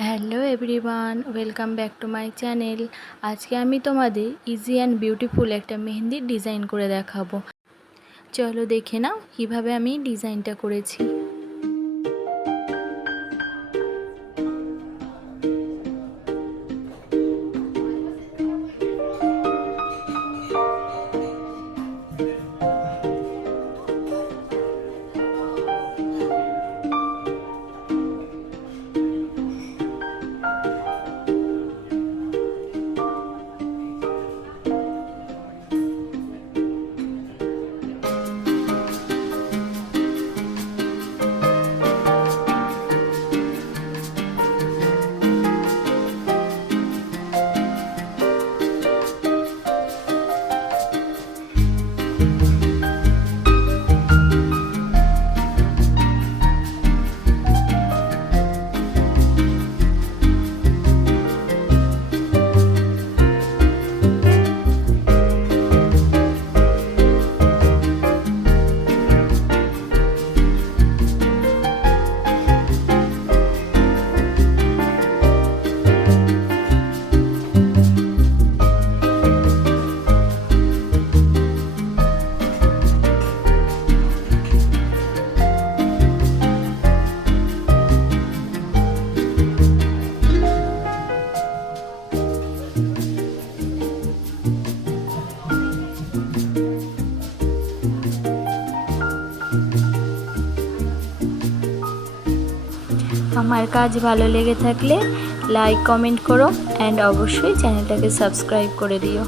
Hello everyone, welcome back to my channel. আজকে আমি তোমাদের ইজি অ্যান্ড বিউটিফুল একটা মেহেন্দির ডিজাইন করে দেখাবো। চলো দেখে নাও কিভাবে আমি ডিজাইনটা করেছি। আমার কাজ ভালো লেগে থাকলে লাইক কমেন্ট করো অ্যান্ড অবশ্যই চ্যানেলটাকে সাবস্ক্রাইব করে দিও।